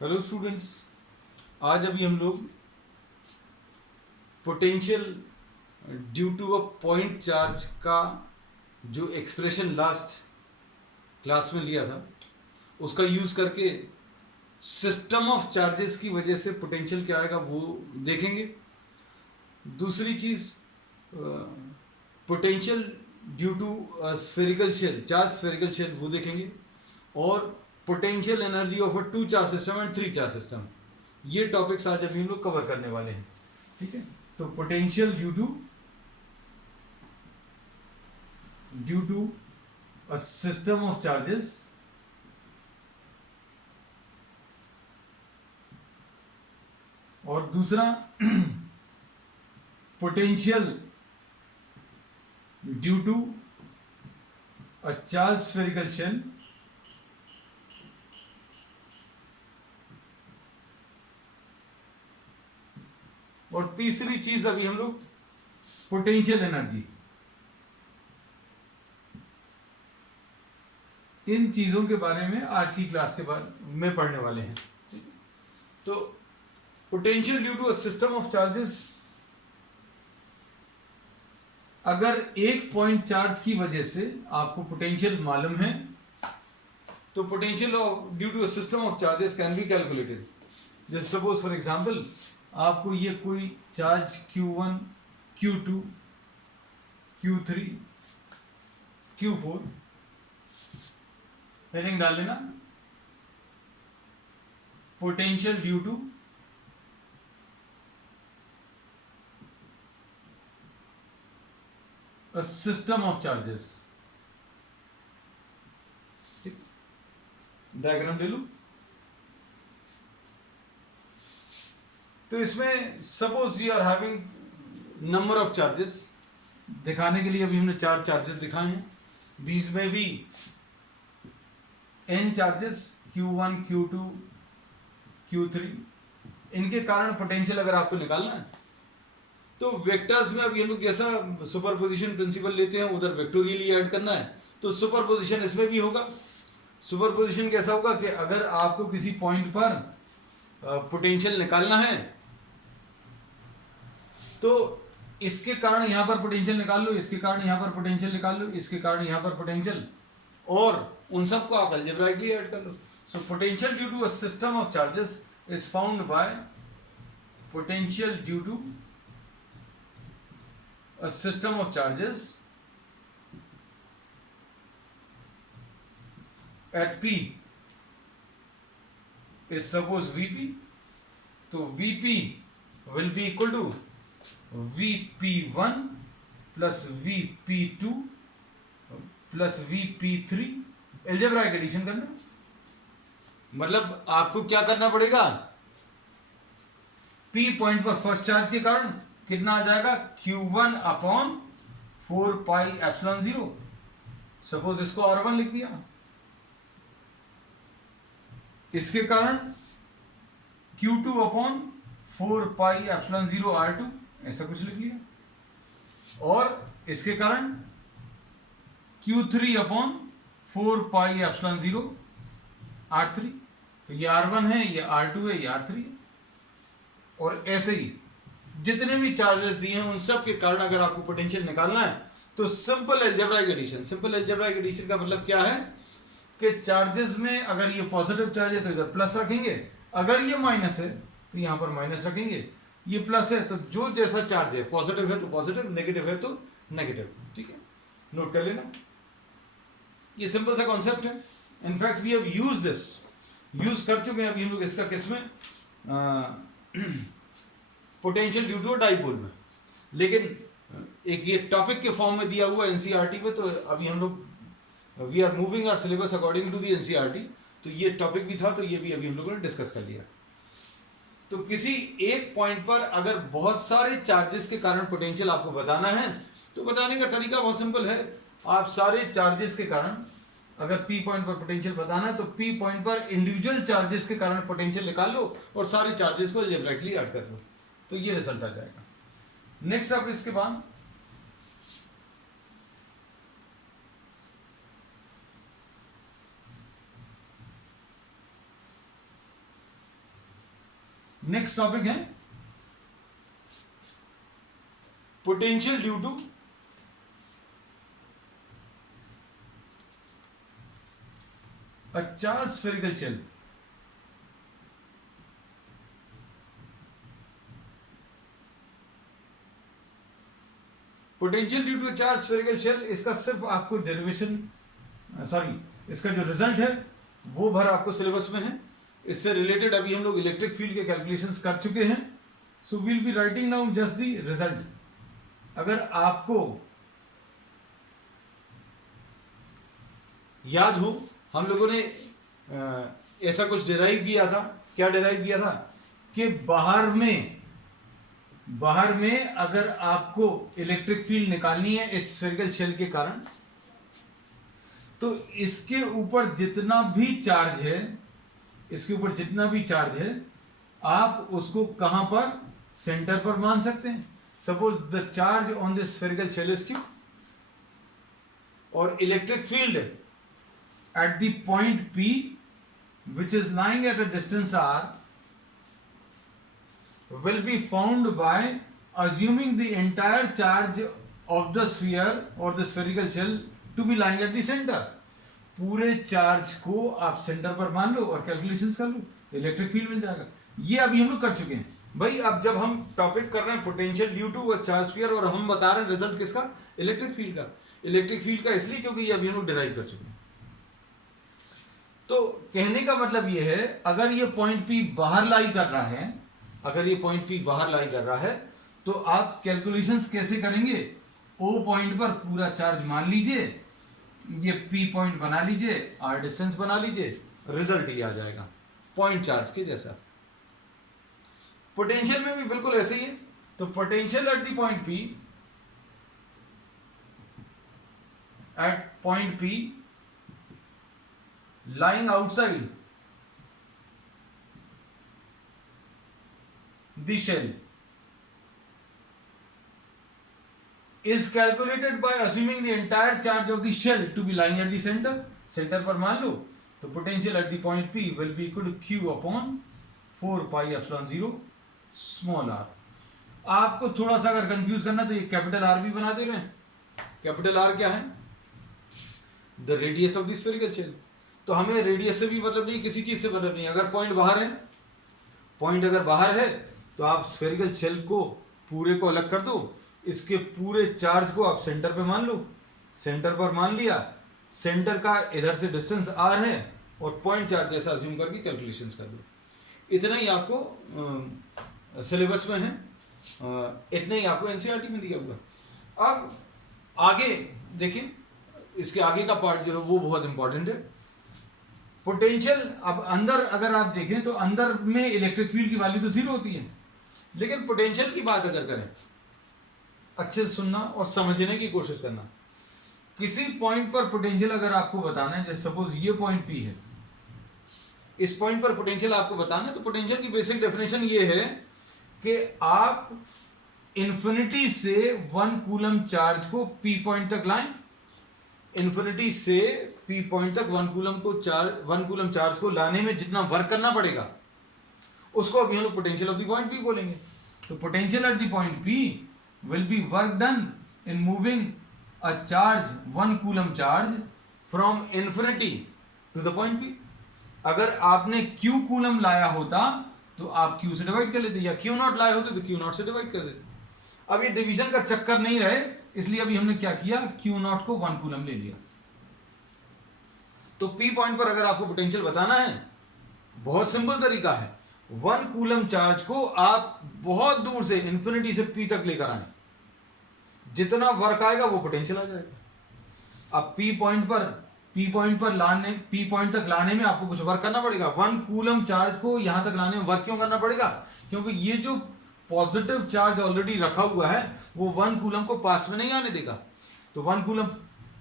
Hello students, आज अभी हम लोग potential due to a point charge का जो एक्सप्रेशन लास्ट क्लास में लिया था उसका यूज़ करके सिस्टम ऑफ चार्जेस की वजह से पोटेंशियल क्या आएगा वो देखेंगे। दूसरी चीज़, potential due to spherical shell, charge spherical shell, वो देखेंगे। और potential energy of a two charge system and three charge system, ये टॉपिक्स आज अभी हम लोग कवर करने वाले हैं। ठीक है, तो potential due to a system of charges और दूसरा potential due to a charge spherical shell और तीसरी चीज अभी हम लोग पोटेंशियल एनर्जी। इन चीजों के बारे में आज की क्लास के बाद में पढ़ने वाले हैं। तो potential due to a system of charges, अगर एक पॉइंट चार्ज की वजह से आपको पोटेंशियल मालूम है तो potential due to a system of charges can be calculated. जैसे सपोज फॉर एग्जांपल, आपको ये कोई charge Q1, Q2, Q3, Q4 heading डाल लेना, potential due to a system of charges. Diagram ले लो। तो इसमें suppose you are having number of charges, दिखाने के लिए अभी हमने 4 चार्जेस दिखाए हैं। दीज में भी n charges Q1, Q2, Q3, इनके कारण पोटेंशियल अगर आपको निकालना है तो वेक्टर्स में अभी हम लोग जैसा सुपरपोजिशन प्रिंसिपल लेते हैं उधर वेक्टोरियली ऐड करना है, तो सुपरपोजिशन इसमें भी होगा। सुपरपोजिशन कैसा होगा कि अगर आपको किसी पॉइंट पर पोटेंशियल निकालना है तो इसके कारण यहां पर पोटेंशियल निकाल लो, इसके कारण यहां पर पोटेंशियल निकाल लो, इसके कारण यहां पर पोटेंशियल, और उन सबको आप अलजेब्राइकली ऐड कर लो। So potential due to a system of charges is found by potential due to a system of charges at P is suppose Vp, तो Vp will be equal to Vp1 plus Vp2 plus Vp3। Algebraic addition करना, मतलब आपको क्या करना पड़ेगा, P point पर first charge के कारण कितना आ जाएगा, Q1 upon 4 pi epsilon 0। Suppose इसको R1 लिख दिया, इसके कारण Q2 upon 4 pi epsilon 0 R2, ऐसा कुछ लिख लिया, और इसके कारण Q3 upon 4 pi epsilon 0 R3। तो ये R1 है, ये R2 है, ये R3 है, और ऐसे ही जितने भी चार्जेस दिए हैं उन सब के कारण अगर आपको पोटेंशियल निकालना है तो simple algebraic addition. Simple algebraic addition का मतलब क्या है कि चार्जेस में अगर ये पॉजिटिव चार्ज है तो इधर प्लस रखेंगे, अगर ये माइनस है तो यहां पर माइनस रखेंगे, ये प्लस है तो जो जैसा चार्ज है, पॉजिटिव है तो पॉजिटिव, नेगेटिव है तो नेगेटिव। ठीक है, नोट कर लेना, ये सिंपल सा कॉन्सेप्ट है। In fact we have use this, use कर चुके हैं अभी हम लोग इसका किसमें, पोटेंशियल ड्यू टू डाइपोल में। लेकिन एक ये टॉपिक के फॉर्म में दिया हुआ एनसीईआरटी में, तो अभी हम लोग we are moving our syllabus according to the NCERT, तो ये टॉपिक भी था, तो ये भी अभी हम लोगों ने डिस्कस कर लिया। तो किसी एक पॉइंट पर अगर बहुत सारे चार्जेस के कारण पोटेंशियल आपको बताना है तो बताने का तरीका बहुत सिंपल है। आप सारे चार्जेस के कारण अगर P पॉइंट पर पोटेंशियल बताना है तो P पॉइंट पर इंडिविजुअल चार्जेस के कारण पोटेंशियल निकाल लो और सारे चार्जेस को अलजेब्राइकली ऐड कर लो, तो ये रिजल्ट आ जाएगा। नेक्स्ट अब इसके बाद नेक्स्ट टॉपिक है potential due to a charged spherical shell. Potential due to charge spherical shell, इसका सिर्फ आपको डेरिवेशन इसका जो रिजल्ट है वो भर आपको सिलेबस में है। इससे रिलेटेड अभी हम लोग इलेक्ट्रिक फील्ड के कैलकुलेशंस कर चुके हैं। So we'll be writing down just the result. अगर आपको याद हो, हम लोगों ने ऐसा कुछ डिराइव किया था। क्या डिराइव किया था कि बाहर में अगर आपको इलेक्ट्रिक फील्ड निकालनी है इस स्फेरिकल शेल के कारण, तो इसके ऊपर जितना भी चार्ज है आप उसको कहां पर, सेंटर पर मान सकते हैं। Suppose the charge on this spherical shell is Q और electric field at the point P which is lying at a distance r will be found by assuming the entire charge of the sphere or the spherical shell to be lying at the center। पूरे charge को आप centre पर मान लो और calculations कर लो, electric field मिल जाएगा। ये अभी हम लोग कर चुके हैं भाई। अब जब हम टॉपिक कर रहे हैं potential due to a charge sphere और हम बता रहे हैं रिजल्ट किसका, इलेक्ट्रिक फील्ड का इसलिए क्योंकि ये अभी हम लोग डिराइव कर चुके हैं। तो कहने का मतलब ये है, अगर ये पॉइंट P बाहर लाई कर रहा है, तो आप कैलकुलेशंस कैसे करेंगे, O पॉइंट पर पूरा चार्ज मान लीजिए, ये P पॉइंट बना लीजिए, R डिस्टेंस बना लीजिए, रिजल्ट ही आ जाएगा पॉइंट चार्ज के जैसा। पोटेंशियल में भी बिल्कुल ऐसे ही है। तो potential at the point P lying outside the shell is calculated by assuming the entire charge of the shell to be lying at the center। Centre पर मान लो, तो potential at the point P will be equal to Q upon 4 pi epsilon 0 small r। आपको थोड़ा सा अगर confuse करना तो ये कैपिटल R भी बना दे रहे हैं। कैपिटल R क्या है, the radius of the spherical shell. तो हमें रेडियस से भी मतलब नहीं, किसी चीज से मतलब नहीं। अगर पॉइंट अगर बाहर है तो आप स्फेरिकल शेल को पूरे को अलग कर दो, इसके पूरे चार्ज को आप सेंटर पे मान लो, सेंटर पर मान लिया, सेंटर का इधर से डिस्टेंस r है और पॉइंट चार्ज जैसा अज्यूम करके कैलकुलेशंस कर दो। इतना ही आपको सिलेबस में है, इतना ही आपको एनसीईआरटी में दिया हुआ। अब आगे देखिए, इसके आगे का पार्ट जो है वो बहुत इंपॉर्टेंट है। पोटेंशियल, अब अंदर अगर आप देखें तो अंदर में इलेक्ट्रिक फील्ड की वैल्यू तो 0 होती है, लेकिन पोटेंशियल की बात अगर करें, अच्छे से सुनना और समझने की कोशिश करना। किसी पॉइंट पर पोटेंशियल अगर आपको बताना है, जैसे सपोज ये पॉइंट P है, इस पॉइंट पर पोटेंशियल आपको बताना है, तो पोटेंशियल की बेसिक डेफिनेशन ये है कि आप इन्फिनिटी से 1 कूलम चार्ज को P पॉइंट तक लाएं। इन्फिनिटी से P पॉइंट तक 1 कूलम चार्ज को लाने में जितना वर्क करना पड़ेगा उसको अभी हम लोग potential of the point P बोलेंगे। तो potential at the point P will be work done in moving a charge 1 coulomb charge from infinity to the point P। अगर आपने Q कूलम लाया होता तो आप Q से डिवाइड कर लेते, या Q नॉट लाए होते तो Q नॉट से डिवाइड कर देते। अब ये डिवीजन का चक्कर नहीं रहे, इसलिए अभी हमने क्या किया, Q नॉट को 1 कूलम ले लिया। तो P पॉइंट पर अगर आपको पोटेंशियल बताना है, बहुत सिंपल तरीका है, 1 कूलम चार्ज को आप बहुत दूर से इंफिनिटी से P तक लेकर आए, जितना वर्क आएगा वो पोटेंशियल आ जाएगा। अब P पॉइंट तक लाने में आपको कुछ वर्क करना पड़ेगा। 1 कूलम चार्ज को यहां तक लाने में वर्क क्यों करना पड़ेगा, क्योंकि ये जो पॉजिटिव चार्ज ऑलरेडी रखा हुआ है वो 1 कूलम को पास में नहीं आने देगा। तो 1 कूलम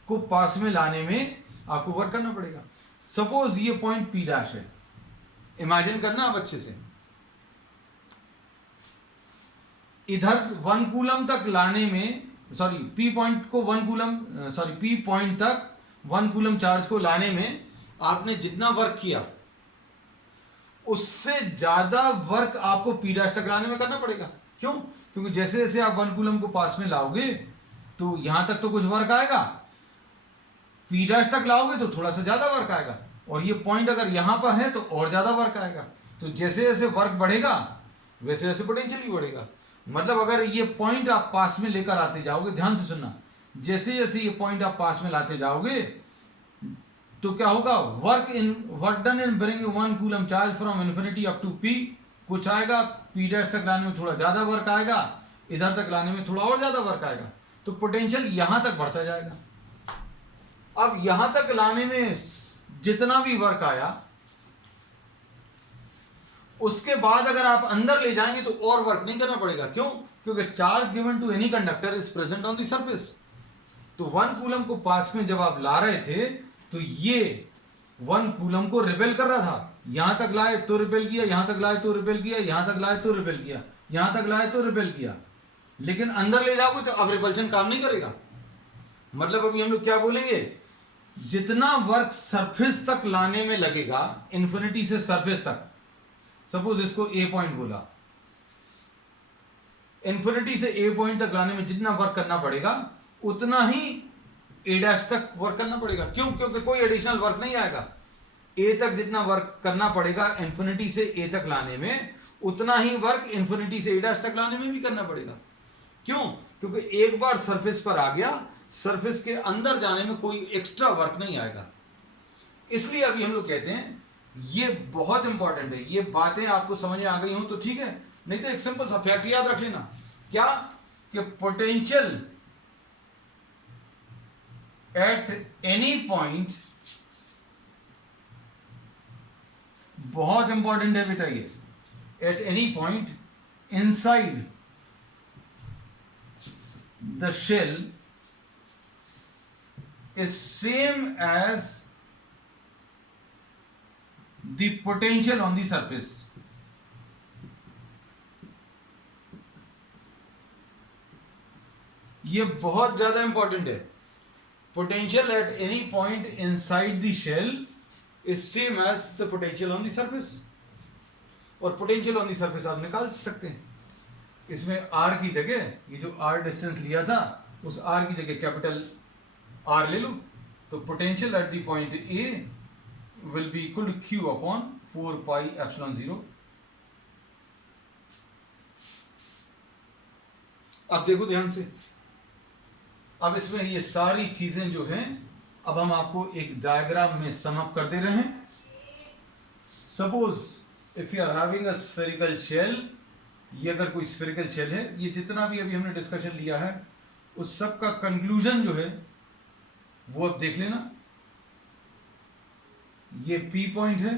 को पास में लाने में आपको वर्क करना पड़ेगा। सपोज ये पॉइंट P डैश है, इमेजिन करना आप अच्छे से, इधर 1 कूलम तक लाने में, P पॉइंट तक 1 कूलम चार्ज को लाने में आपने जितना वर्क किया उससे ज्यादा वर्क आपको पी डैश तक लाने में करना पड़ेगा। क्यों? क्योंकि जैसे जैसे आप 1 कूलम को पास में लाओगे तो यहां तक तो कुछ वर्क आएगा, पी डैश तक लाओगे तो थोड़ा सा ज्यादा वर्क आएगा, और ये पॉइंट अगर यहां पर है तो और ज्यादा वर्क आएगा। तो जैसे जैसे वर्क बढ़ेगा वैसे वैसे पोटेंशियल भी बढ़ेगा। मतलब अगर ये पॉइंट आप पास में लेकर आते जाओगे, ध्यान से सुनना, जैसे जैसे ये पॉइंट आप पास में लाते जाओगे तो क्या होगा, work done in bringing 1 coulomb charge from infinity up to P, कुछ आएगा, पी डैश तक लाने में थोड़ा ज्यादा वर्क आएगा, इधर तक लाने में थोड़ा और ज्यादा वर्क आएगा, तो पोटेंशियल यहां तक बढ़ता जाएगा। अब यहां तक लाने में जितना भी वर्क आया, उसके बाद अगर आप अंदर ले जाएंगे तो और वर्क नहीं करना पड़ेगा। क्यों? क्योंकि charge given to any conductor is present on the surface. तो 1 कूलम को पास में जब आप ला रहे थे तो ये 1 कूलम को रिपेल कर रहा था, यहां तक लाए तो रिपेल किया, यहां तक लाए तो रिपेल किया, यहां तक लाए तो रिपेल किया, यहां तक लाए तो रिपेल किया, लेकिन अंदर ले जाओगे तो अब रिपल्शन काम नहीं करेगा। मतलब अभी हम लोग क्या बोलेंगे, जितना वर्क सरफेस तक लाने में लगेगा, इंफिनिटी से सरफेस तक, सपोज इसको ए पॉइंट बोला, इंफिनिटी से ए पॉइंट तक लाने में जितना वर्क करना पड़ेगा उतना ही ए डैश तक वर्क करना पड़ेगा। क्यों? क्योंकि कोई एडिशनल वर्क नहीं आएगा। ए तक जितना वर्क करना पड़ेगा इंफिनिटी से ए तक लाने में, उतना ही वर्क इंफिनिटी से ए डैश तक लाने में भी करना पड़ेगा। क्यों? क्योंकि एक बार सरफेस पर आ गया, सरफेस के अंदर जाने में कोई एक्स्ट्रा वर्क नहीं आएगा। इसलिए अभी हम लोग कहते हैं ये बहुत इंपॉर्टेंट है। ये बातें आपको समझ में आ गई हो तो ठीक है, नहीं तो एक सिंपल सा फैक्ट याद रख लेना, क्या कि पोटेंशियल एट एनी पॉइंट, बहुत इंपॉर्टेंट है बेटा ये, at any point inside the shell is same as the potential on the surface. ये बहुत ज्यादा इंपॉर्टेंट है। Potential at any point inside the shell is same as the potential on the surface. और potential on the surface आप निकाल सकते हैं। इसमें आर की जगह, ये जो आर डिस्टेंस लिया था, उस आर की जगह कैपिटल आर ले लो, तो potential at the point A will be equal to Q upon 4 pi epsilon 0। अब देखो ध्यान से, अब इसमें ये सारी चीजें जो हैं, अब हम आपको एक डायग्राम में सम अप कर दे रहे हैं। Suppose if you are having a spherical shell, ये अगर कोई स्फेरिकल शेल है, ये जितना भी अभी हमने डिस्कशन लिया है उस सब का कंक्लूजन जो है वो अब देख लेना। ये P पॉइंट है,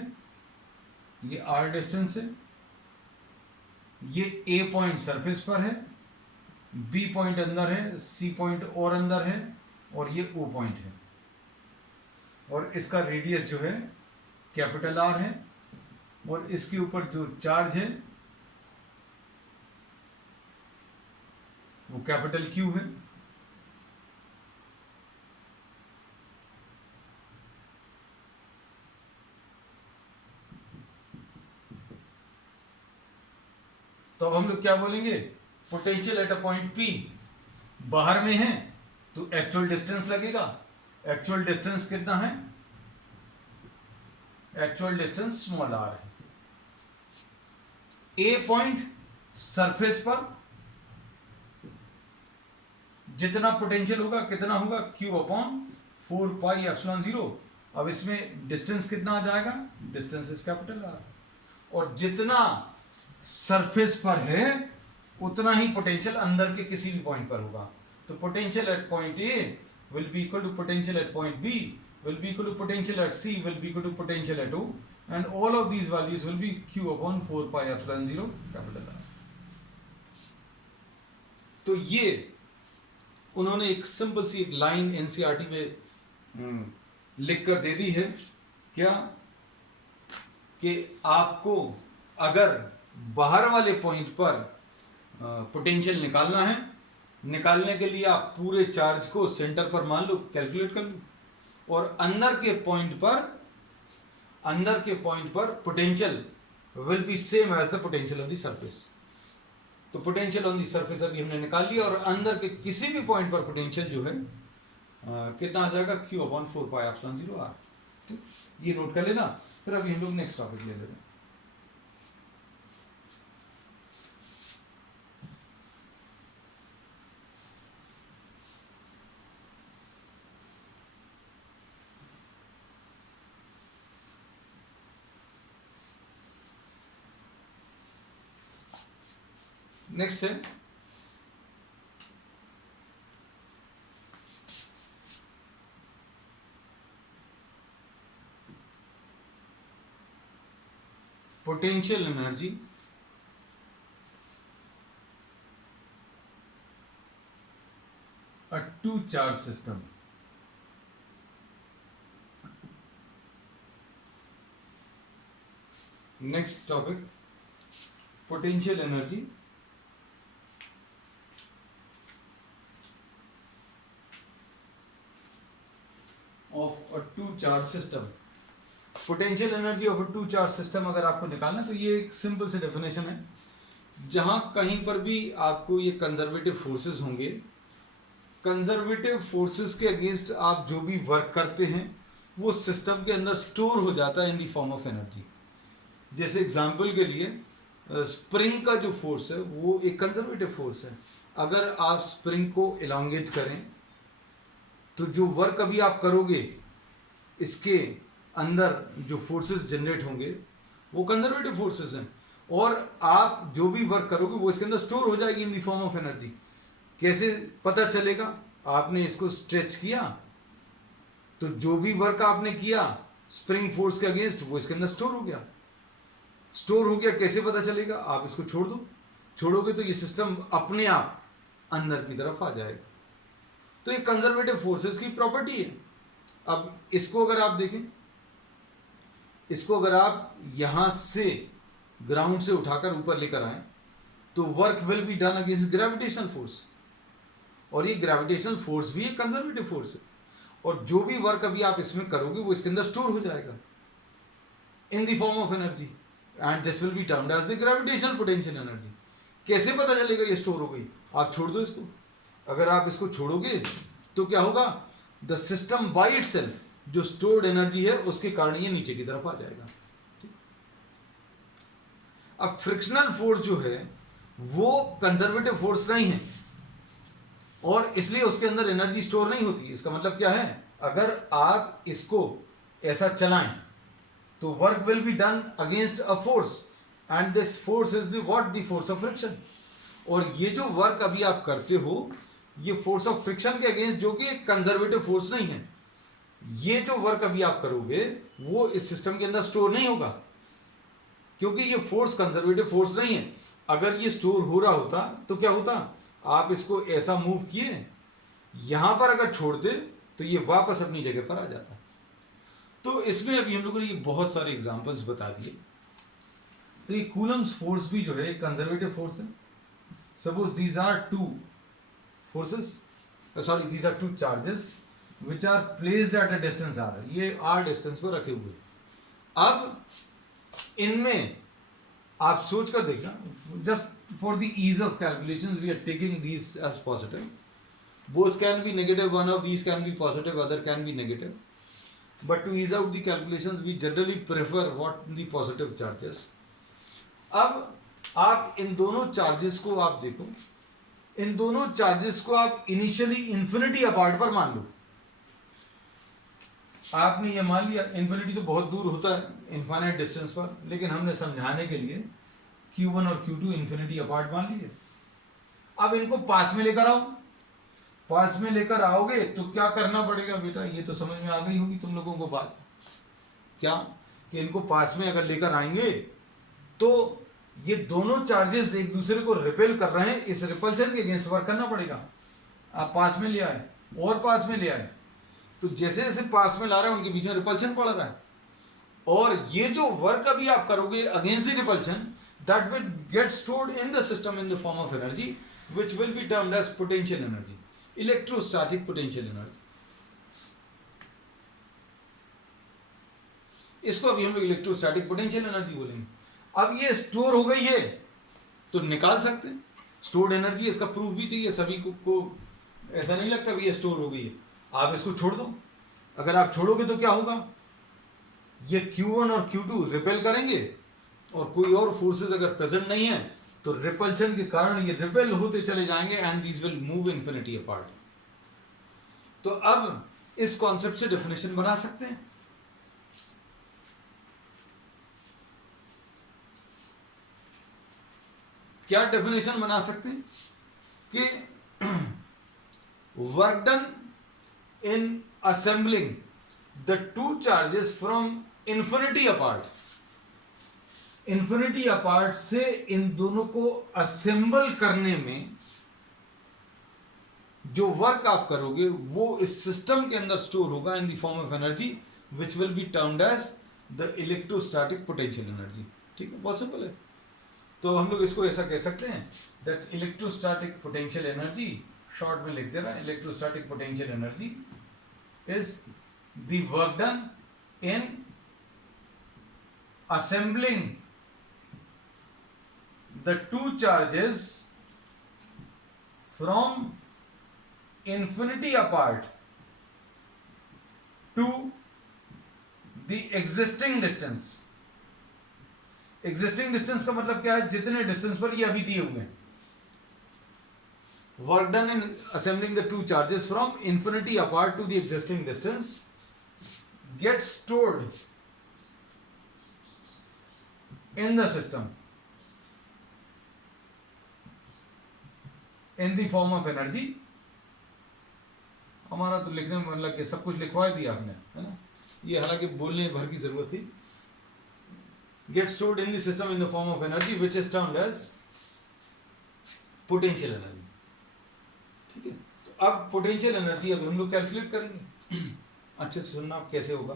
ये R डिस्टेंस है, ये A पॉइंट सरफेस पर है, B पॉइंट अंदर है, C पॉइंट और अंदर है, और ये O पॉइंट है, और इसका रेडियस जो है कैपिटल R है, और इसके ऊपर जो चार्ज है वो कैपिटल Q है। तो अब हम लोग क्या बोलेंगे, potential at a point P बाहर में है तो एक्चुअल डिस्टेंस लगेगा। एक्चुअल डिस्टेंस कितना है, एक्चुअल डिस्टेंस स्मॉल r है। ए पॉइंट सरफेस पर जितना पोटेंशियल होगा कितना होगा, Q अपॉन 4 पाई एप्सिलॉन 0। अब इसमें डिस्टेंस कितना आ जाएगा, डिस्टेंस इज कैपिटल R, और जितना सरफेस पर है उतना ही पोटेंशियल अंदर के किसी भी पॉइंट पर होगा। तो potential at point A will be equal to potential at point B will be equal to potential at C will be equal to potential at O, and all of these values will be Q upon 4 pi epsilon 0 capital R। तो ये उन्होंने एक simple सी एक line NCERT में लिख कर दे दी है, क्या कि आपको अगर बाहर वाले पॉइंट पर पोटेंशियल निकालना है, निकालने के लिए आप पूरे चार्ज को सेंटर पर मान लो, कैलकुलेट कर लो, और अंदर के पॉइंट पर potential will be same as the potential on the surface. तो पोटेंशियल ऑन द सरफेस अभी हमने निकाल लिया, और अंदर के किसी भी पॉइंट पर पोटेंशियल जो है कितना आ जाएगा, Q/4πε0r। ठीक, ये नोट कर लेना। फिर अभी हम लोग नेक्स्ट टॉपिक ले लेंगे। नेक्स्ट है potential energy a two charge system। Next topic, potential energy of a two charge system. Potential energy of a two charge system अगर आपको निकालना, तो ये एक सिंपल से डेफिनेशन है। जहां कहीं पर भी आपको ये कंजर्वेटिव फोर्सेस होंगे, कंजर्वेटिव फोर्सेस के अगेंस्ट आप जो भी वर्क करते हैं वो सिस्टम के अंदर स्टोर हो जाता है इन द फॉर्म ऑफ एनर्जी। जैसे एग्जांपल के लिए स्प्रिंग का जो फोर्स है वो एक कंजर्वेटिव फोर्स है। अगर आप स्प्रिंग को इलांगेट करें तो जो वर्क अभी आप करोगे, इसके अंदर जो फोर्सेस जनरेट होंगे वो कंजर्वेटिव फोर्सेस हैं, और आप जो भी वर्क करोगे वो इसके अंदर स्टोर हो जाएगी इन द फॉर्म ऑफ एनर्जी। कैसे पता चलेगा? आपने इसको स्ट्रेच किया तो जो भी वर्क आपने किया स्प्रिंग फोर्स के अगेंस्ट वो इसके अंदर स्टोर हो गया। स्टोर हो गया, कैसे पता चलेगा? आप इसको छोड़ दो, छोड़ोगे तो ये सिस्टम अपने आप अंदर की तरफ आ जाएगा। तो ये कंजर्वेटिव फोर्सेस की प्रॉपर्टी है। अब इसको अगर आप देखें, इसको अगर आप यहां से ग्राउंड से उठाकर ऊपर लेकर आए तो work will be done against gravitational force, और ये ग्रेविटेशनल फोर्स भी एक कंजर्वेटिव फोर्स है, और जो भी वर्क अभी आप इसमें करोगे वो इसके अंदर स्टोर हो जाएगा in the form of energy, and this will be termed as the gravitational potential energy. कैसे पता चलेगा ये स्टोर हो गई? आप छोड़ दो इसको। अगर आप इसको छोड़ोगे तो क्या होगा? द सिस्टम बाय इटसेल्फ, जो स्टोर्ड एनर्जी है उसके कारण ये नीचे की तरफ आ जाएगा। अब फ्रिक्शनल फोर्स जो है वो कंजर्वेटिव फोर्स नहीं है, और इसलिए उसके अंदर एनर्जी स्टोर नहीं होती। इसका मतलब क्या है? अगर आप इसको ऐसा चलाएं तो work will be done against a force, and this force is the what? The force of friction. और ये जो वर्क अभी आप करते हो ये फोर्स ऑफ फ्रिक्शन के अगेंस्ट, जो कि एक कंजर्वेटिव फोर्स नहीं है, ये जो वर्क अभी आप करोगे वो इस सिस्टम के अंदर स्टोर नहीं होगा, क्योंकि ये फोर्स कंजर्वेटिव फोर्स नहीं है। अगर ये स्टोर हो रहा होता तो क्या होता? आप इसको ऐसा मूव किए, यहां पर अगर छोड़ते तो ये वापस अपनी जगह पर आ जाता। तो इसमें अभी हम लोगों ने ये बहुत सारे एग्जांपल्स बता दिए। तो ये कूलम्स फोर्स भी जो है कंजर्वेटिव फोर्स है। Suppose these are two forces, sorry these are two charges which are placed at a distance R. ये आर डिस्टेंस पर रखे हुए। अब इनमें आप सोच कर देखना, just for the ease of calculations we are taking these as positive. Both can be negative, one of these can be positive, other can be negative, but to ease out the calculations we generally prefer what the positive charges। अब आप इन दोनों charges को आप देखो, इन दोनों charges को आप initially infinity apart पर मान लो। आपने ये मान लिया इन्फिनिटी तो बहुत दूर होता है इनफाइनाइट डिस्टेंस पर, लेकिन हमने समझाने के लिए Q1 और Q2 इन्फिनिटी अपार्ट मान लिए। अब इनको पास में लेकर आओ। पास में लेकर आओगे तो क्या करना पड़ेगा बेटा? ये तो समझ में आ गई होगी तुम लोगों को बात, क्या कि इनको पास में अगर लेकर आएंगे तो ये दोनों चार्जेस एक दूसरे को रिपेल कर रहे हैं, इस रिपल्शन के अगेंस्ट वर्क करना पड़ेगा। आप पास में ले आए और पास में ले आए, तो जैसे जैसे पास में ला रहे हैं उनके बीच में रिपल्शन पड़ रहा है, और ये जो वर्क अभी आप करोगे against the repulsion, that will get stored in the system in the form of energy which will be termed as potential energy, electrostatic potential energy. इसको अभी हम लोग इलेक्ट्रोस्टैटिक पोटेंशियल एनर्जी बोलेंगे। अब ये स्टोर हो गई है तो निकाल सकते हैं स्टोर्ड एनर्जी, इसका प्रूफ भी चाहिए सभी को ऐसा नहीं लगता भी ये स्टोर हो गई है। आप इसको छोड़ दो, अगर आप छोड़ोगे तो क्या होगा, ये Q1 और Q2 रिपेल करेंगे और कोई और फोर्सेस अगर प्रेजेंट नहीं है तो रिपल्शन के कारण ये रिपेल होते चले जाएंगे and these will move infinity apart. तो अब इस कॉन्सेप्ट से डेफिनेशन बना सकते हैं। क्या डेफिनेशन बना सकते हैं कि work done in assembling the two charges from infinity apart, infinity apart से इन दोनों को असेंबल करने में जो वर्क आप करोगे वो इस सिस्टम के अंदर स्टोर होगा in the form of energy which will be termed as the electrostatic potential energy. ठीक है, बहुत सिंपल है। तो हम लोग इसको ऐसा कह सकते हैं that electrostatic potential energy, short में लिख दे रहा है, electrostatic potential energy is the work done in assembling the two charges from infinity apart to the existing distance। existing distance का मतलब क्या है, जितने डिस्टेंस पर ये अभी दिए हुए हैं। work done in assembling the two charges from infinity apart to the existing distance gets stored in the system in the form of energy। हमारा तो लिखने में मतलब कि सब कुछ लिखवा दिया आपने, है ना, ये हालांकि बोलने भर की जरूरत थी। get stored in the system in the form of energy which is termed as potential energy। ठीक है, तो अब पोटेंशियल एनर्जी अभी हम लोग कैलकुलेट करेंगे। अच्छे से सुनना आप कैसे होगा।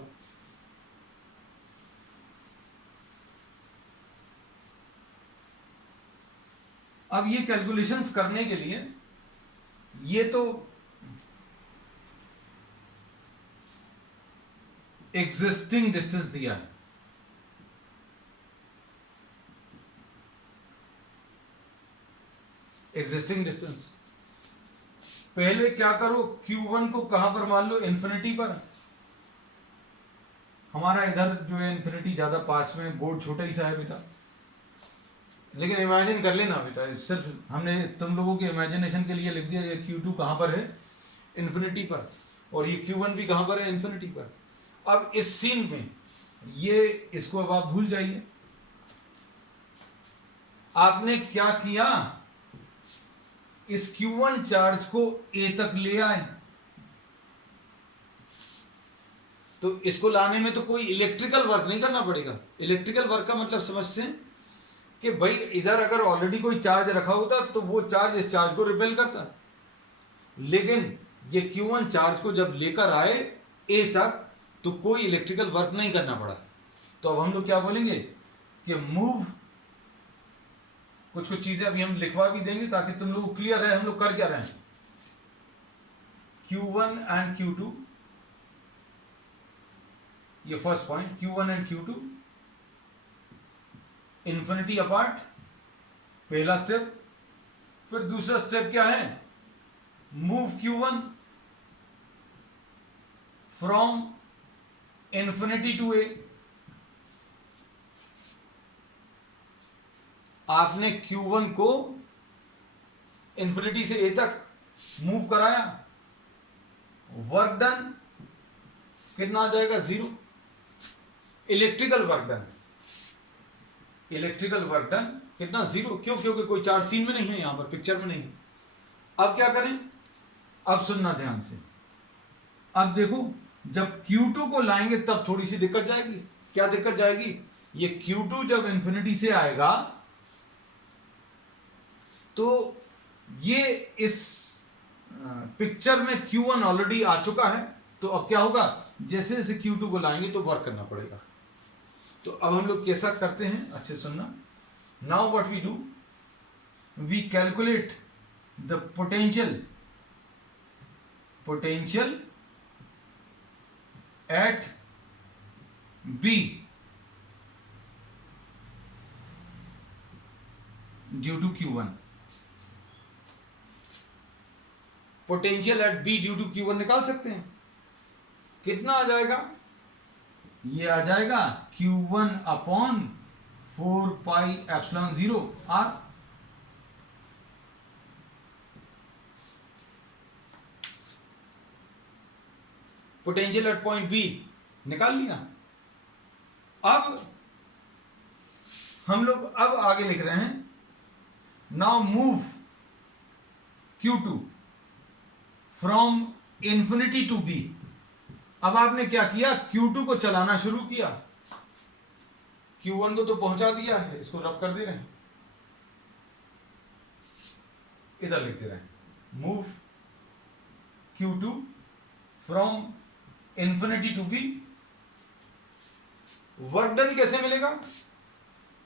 अब ये कैलकुलेशंस करने के लिए ये तो एग्जिस्टिंग डिस्टेंस दिया है, एग्जिस्टिंग डिस्टेंस। पहले क्या करो, Q1 को कहां पर मान लो, इन्फिनिटी पर। हमारा इधर जो है इन्फिनिटी ज्यादा पास में, बोर्ड छोटा ही सा है बेटा, लेकिन इमेजिन कर लेना बेटा, सिर्फ हमने तुम लोगों के इमेजिनेशन के लिए लिख दिया ये Q2 कहां पर है, इन्फिनिटी पर, और ये Q1 भी कहां पर है, इन्फिनिटी पर। अब इस सीन में ये इसको अब आप भूल जाइए। आपने क्या किया, इस Q1 चार्ज को A तक ले आए, तो इसको लाने में तो कोई इलेक्ट्रिकल वर्क नहीं करना पड़ेगा। इलेक्ट्रिकल वर्क का मतलब समझते हैं कि भाई इधर अगर ऑलरेडी कोई चार्ज रखा होता तो वो चार्ज इस चार्ज को रिपेल करता, लेकिन ये Q1 चार्ज को जब लेकर आए A तक तो कोई इलेक्ट्रिकल वर्क नहीं करना पड़ा। तो अब हम लोग क्या बोलेंगे कि मूव, कुछ कुछ चीजें अभी हम लिखवा भी देंगे ताकि तुम लोग क्लियर रहे हम लोग कर क्या रहे हैं। Q1 एंड Q2, ये first point, Q1 and Q2 infinity apart, पहला स्टेप। फिर दूसरा स्टेप क्या है, move Q1 from infinity to A। आपने Q1 को इन्फिनिटी से A तक मूव कराया, वर्क डन कितना आ जाएगा, 0। Electrical work done, electrical work done कितना, 0। क्यों, क्योंकि कोई चार्ज सीन में नहीं है, यहां पर पिक्चर में नहीं। अब क्या करें, अब सुनना ध्यान से। अब देखो जब Q2 को लाएंगे तब थोड़ी सी दिक्कत जाएगी। क्या दिक्कत जाएगी, ये Q2 जब इन्फिनिटी से आएगा तो ये इस पिक्चर में Q1 ऑलरेडी आ चुका है, तो अब क्या होगा, जैसे जैसे Q2 को लाएंगे तो वर्क करना पड़ेगा। तो अब हम लोग कैसा करते हैं, अच्छे सुनना। Now what we do, we calculate the potential at B due to Q1, potential at B due to Q1 निकाल सकते हैं। कितना आ जाएगा? ये आ जाएगा Q1 upon 4πε0 R। Potential at point B निकाल लिया। अब हम लोग अब आगे लिख रहे हैं, now move Q2 from infinity to B. अब आपने क्या किया? Q2 को चलाना शुरू किया, Q1 को तो पहुंचा दिया है, इसको रब कर दे रहे हैं, इधर लिखते रहे, move Q2 from infinity to B. Work done कैसे मिलेगा?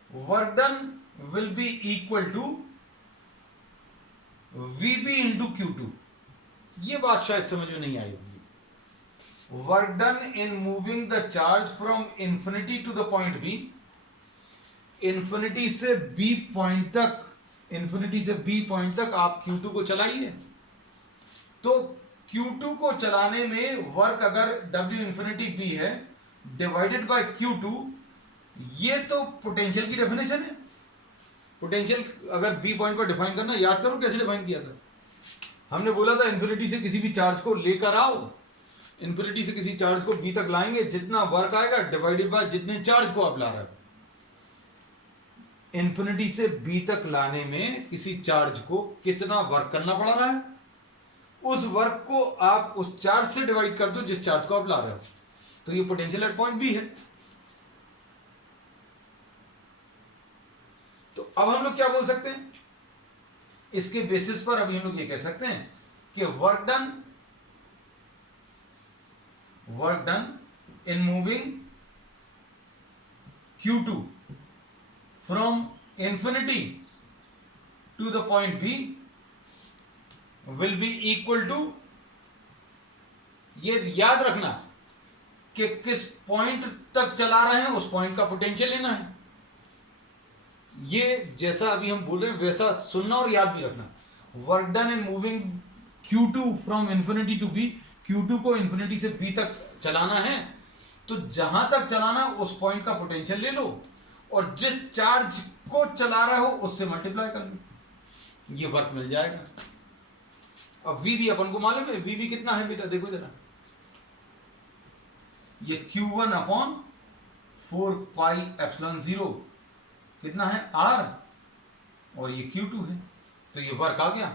Work done will be equal to VB into Q2। ये बात शायद समझ में नहीं आई होगी। Work done in moving the charge from infinity to the point B, infinity से बी पॉइंट तक, इंफिनिटी से बी पॉइंट तक आप Q2 को चलाइए, तो Q2 को चलाने में वर्क अगर W इंफिनिटी बी है डिवाइडेड बाय Q2, ये तो पोटेंशियल की डेफिनेशन है। पोटेंशियल अगर बी पॉइंट को डिफाइन करना, याद करो कैसे डिफाइन किया था। हमने बोला था इन्फिनिटी से किसी भी चार्ज को लेकर आओ, इन्फिनिटी से किसी चार्ज को बी तक लाएंगे, जितना वर्क आएगा डिवाइडेड बाय जितने चार्ज को आप ला रहे हो। इन्फिनिटी से बी तक लाने में किसी चार्ज को कितना वर्क करना पड़ रहा है, उस वर्क को आप उस चार्ज से डिवाइड कर दो जिस चार्ज को आप ला रहे हो, तो ये पोटेंशियल एट पॉइंट बी है। तो अब हम लोग क्या बोल सकते हैं इसके बेसिस पर? अभी हम लोग ये कह सकते हैं कि work done in moving Q2 from infinity to the point B will be equal to, ये याद रखना कि किस पॉइंट तक चला रहे हैं उस पॉइंट का पोटेंशियल लेना है। ये जैसा अभी हम बोल रहे हैं वैसा सुनना और याद भी रखना। Work done in moving Q2 from infinity to B, Q2 को इंफिनिटी से B तक चलाना है, तो जहां तक चलाना उस पॉइंट का पोटेंशियल ले लो और जिस चार्ज को चला रहे हो उससे मल्टीप्लाई कर लो, ये वर्क मिल जाएगा। अब V भी अपन को मालूम है, V भी कितना है बेटा, देखो जरा, ये Q1 अपॉन 4πε0 कितना है R, और ये Q2 है, तो ये वर्क आ गया।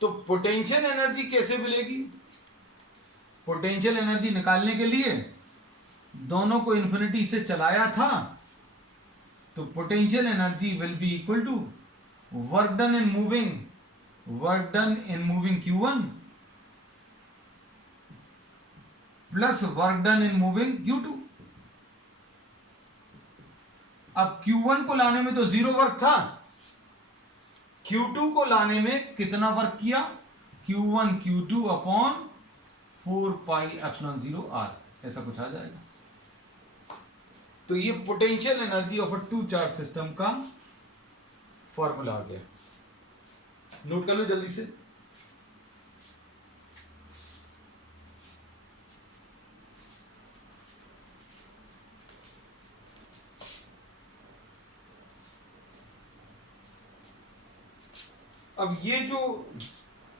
तो पोटेंशियल एनर्जी कैसे मिलेगी? पोटेंशियल एनर्जी निकालने के लिए दोनों को इंफिनिटी से चलाया था, तो potential energy will be equal to work done in moving Q1 plus work done in moving Q2। अब Q1 को लाने में तो जीरो वर्क था, Q2 को लाने में कितना वर्क किया? Q1 Q2 अपॉन 4πε0 R, ऐसा कुछ आ जाएगा। तो ये potential energy of a two charge system का फॉर्मूला आ गया, नोट कर लो जल्दी से। अब ये जो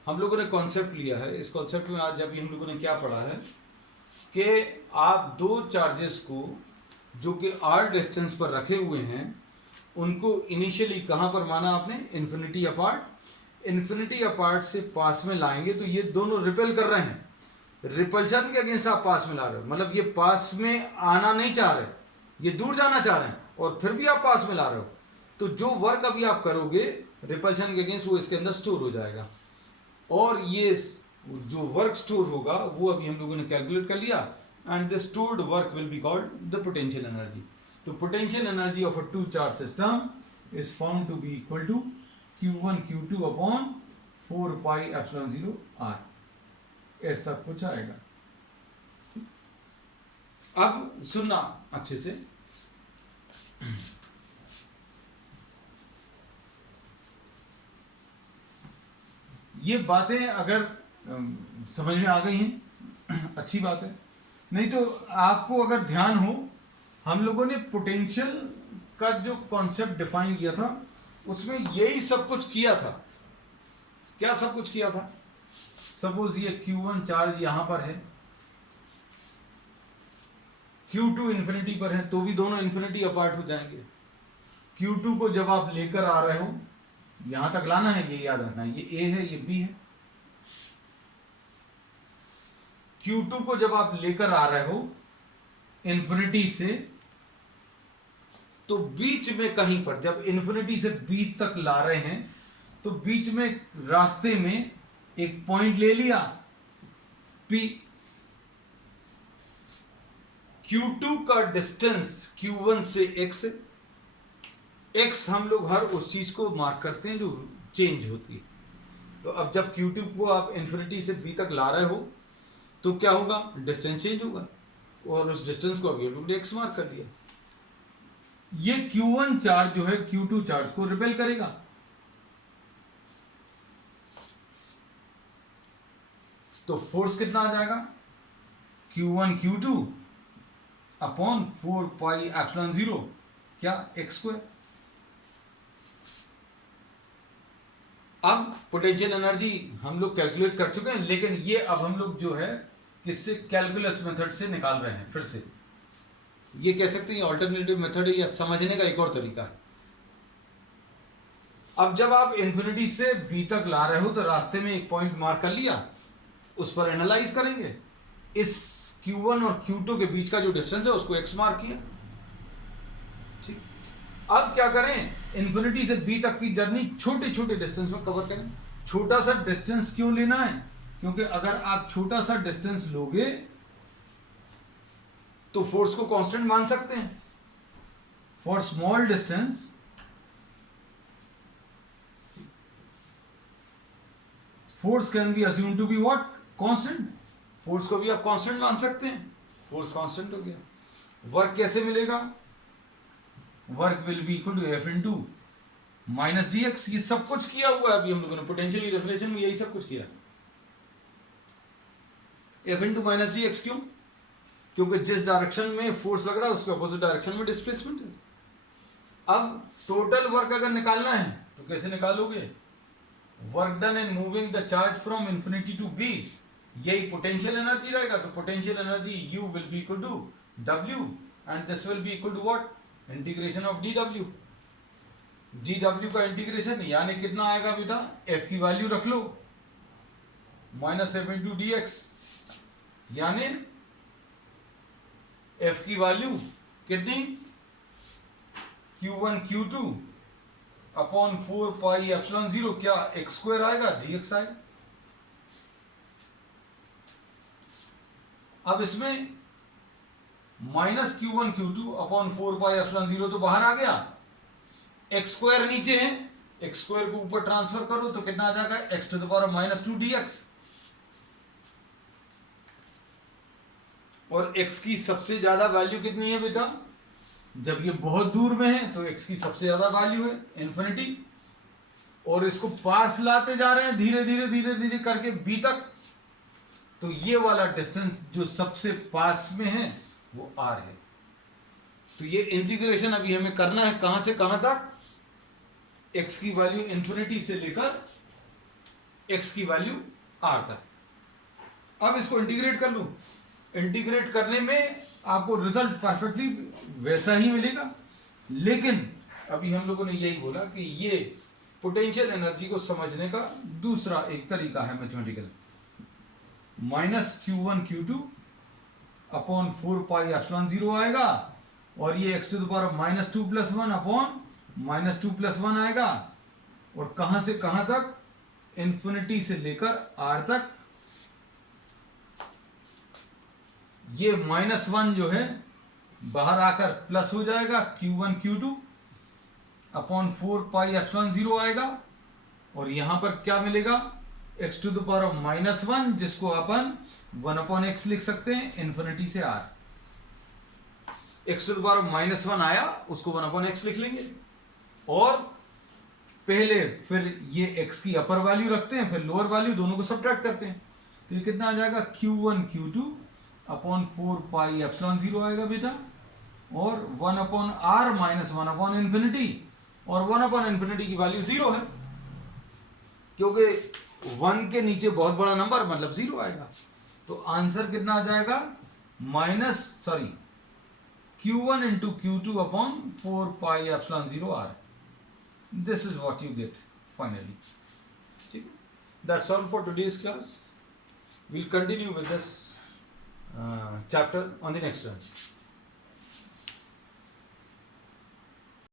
हम लोगों ने कॉन्सेप्ट लिया है, इस कॉन्सेप्ट में आज अभी हम लोगों ने क्या पढ़ा है कि आप दो चार्जेस को जो कि r डिस्टेंस पर रखे हुए हैं उनको इनिशियली कहां पर माना आपने? Infinity apart. इन्फिनिटी अपार्ट से पास में लाएंगे तो ये दोनों रिपेल कर रहे हैं, रिपल्शन के अगेंस्ट आप पास में ला रहे हो, मतलब ये पास में आना नहीं चाह रहे, ये दूर जाना चाह रहे हैं और फिर भी आप पास में ला रहे हो। तो जो वर्क अभी आप करोगे रिपल्शन के अगेंस्ट वो इसके अंदर स्टोर हो जाएगा, और ये जो वर्क स्टोर होगा वो अभी हम लोगों ने कैलकुलेट कर लिया, and the stored work will be called the potential energy. तो potential energy of a two charge system is found to be equal to Q1 Q2 upon 4πε0 R, ऐसा कुछ आएगा। अब सुनना अच्छे से, ये बातें अगर समझ में आ गई हैं अच्छी बात है, नहीं तो आपको अगर ध्यान हो, हम लोगों ने पोटेंशियल का जो कॉन्सेप्ट डिफाइन किया था उसमें यही सब कुछ किया था। क्या सब कुछ किया था? सपोज ये Q1 चार्ज यहां पर है, Q2 इन्फिनिटी पर है, तो भी दोनों इन्फिनिटी अपार्ट हो जाएंगे। Q2 को जब आप लेकर आ रहे हो, यहां तक लाना है, ये याद रखना है, ये A है, ये B है। Q2 को जब आप लेकर आ रहे हो इन्फिनिटी से, तो बीच में कहीं पर जब इन्फिनिटी से B तक ला रहे हैं, तो बीच में रास्ते में एक पॉइंट ले लिया P। Q2 का डिस्टेंस Q1 से X है। X हम लोग हर उस चीज को मार्क करते हैं जो चेंज होती है। तो अब जब Q2 को आप इन्फिनिटी से B तक ला रहे हो, तो क्या होगा? डिस्टेंस चेंज होगा, और उस डिस्टेंस को अब X मार्क कर दिया। ये Q1 चार्ज जो है Q2 चार्ज को रिपेल करेगा। तो फोर्स कितना आ जाएगा? Q1 Q2 upon 4 pi epsilon 0 क्या x स्क्वायर। अब पोटेंशियल एनर्जी हम लोग कैलकुलेट कर चुके हैं, लेकिन ये अब हम लोग जो है किससे? कैलकुलस मेथड से निकाल रहे हैं। फिर से ये कह सकते हैं ऑल्टरनेटिव मेथड है, या समझने का एक और तरीका है। अब जब आप इन्फिनिटी से B तक ला रहे हो, तो रास्ते में एक पॉइंट मार्क कर लिया, उस पर एनालाइज करेंगे। इस Q1 और Q2 के बीच का जो डिस्टेंस है उसको x मार्क किया। ठीक, अब क्या करें? इन्फिनिटी से B तक की जर्नी छोटे छोटे डिस्टेंस में कवर करें। छोटा सा डिस्टेंस क्यों लेना है? क्योंकि अगर आप छोटा सा डिस्टेंस लोगे तो फोर्स को कांस्टेंट मान सकते हैं। For small distance force can be assume to be what? Constant. Force को भी आप कांस्टेंट मान सकते हैं। फोर्स कांस्टेंट हो गया। वर्क कैसे मिलेगा? Work will be equal to F into minus dx। ये सब कुछ किया हुआ है अभी हम लोगों ने पोटेंशियल डेफिनेशन में, यही सब कुछ किया। F इंटू माइनस dx क्यों? क्योंकि जिस डायरेक्शन में फोर्स लग रहा है उसके अपोजिट डायरेक्शन में डिस्प्लेसमेंट है। अब टोटल वर्क अगर निकालना है तो कैसे निकालोगे? Work done in moving the charge from infinity to B, यही पोटेंशियल एनर्जी रहेगा। तो potential energy U will be equal to W, and this will be equal to what? Integration of dW। dW का integration यानी कितना आएगा बेटा? F की value रख लो, माइनस F इंटू dx, यानी F की वैल्यू कितनी? Q1 Q2 upon 4 pi epsilon 0 क्या x स्क्वायर आएगा, dx आएगा। अब इसमें minus Q1 Q2 upon 4 pi epsilon 0 तो बाहर आ गया, x स्क्वायर नीचे है, x स्क्वायर को ऊपर ट्रांसफर करो तो कितना आ जाएगा? x to the power minus 2 dx। और x की सबसे ज्यादा वैल्यू कितनी है बेटा? जब ये बहुत दूर में है तो x की सबसे ज्यादा वैल्यू है इन्फिनिटी, और इसको पास लाते जा रहे हैं धीरे धीरे धीरे धीरे करके B तक, तो ये वाला डिस्टेंस जो सबसे पास में है वो R है। तो ये इंटीग्रेशन अभी हमें करना है कहां से कहां तक? x की वैल्यू इन्फिनिटी से लेकर x की वैल्यू R तक। अब इसको इंटीग्रेट कर लूं। इंटीग्रेट करने में आपको रिजल्ट परफेक्टली वैसा ही मिलेगा, लेकिन अभी हम लोगों ने यही बोला कि ये पोटेंशियल एनर्जी को समझने का दूसरा एक तरीका है mathematical. Minus Q1 Q2 upon 4 pi epsilon 0 आएगा, और ये x to the power minus 2 plus 1 upon minus 2 plus 1 आएगा, और कहां से कहां तक? इन्फिनिटी से लेकर R तक। ये माइनस 1 जो है बाहर आकर प्लस हो जाएगा, Q1 Q2 upon 4 pi epsilon 0 आएगा, और यहां पर क्या मिलेगा? x to the power minus 1, जिसको अपन 1 अपॉन x लिख सकते हैं इन्फिनिटी से R। x to the power minus 1 आया, उसको 1 अपॉन x लिख लेंगे, और पहले फिर ये x की अपर वैल्यू रखते हैं, फिर लोअर वैल्यू, दोनों को सब्ट्रैक्ट करते हैं, तो ये कितना आ जाएगा Q1 Q2 upon 4 pi epsilon 0 आएगा बेटा, और 1 upon R minus 1 upon infinity, और 1 अपॉन इन्फिनिटी की वैल्यू 0 है, क्योंकि 1 के नीचे बहुत बड़ा नंबर मतलब 0 आएगा। तो आंसर कितना आ जाएगा, Q1 into Q2 upon 4 pi epsilon 0 r. This is what you get finally. ठीक है? That's all for today's class. We'll continue with this chapter on the next one.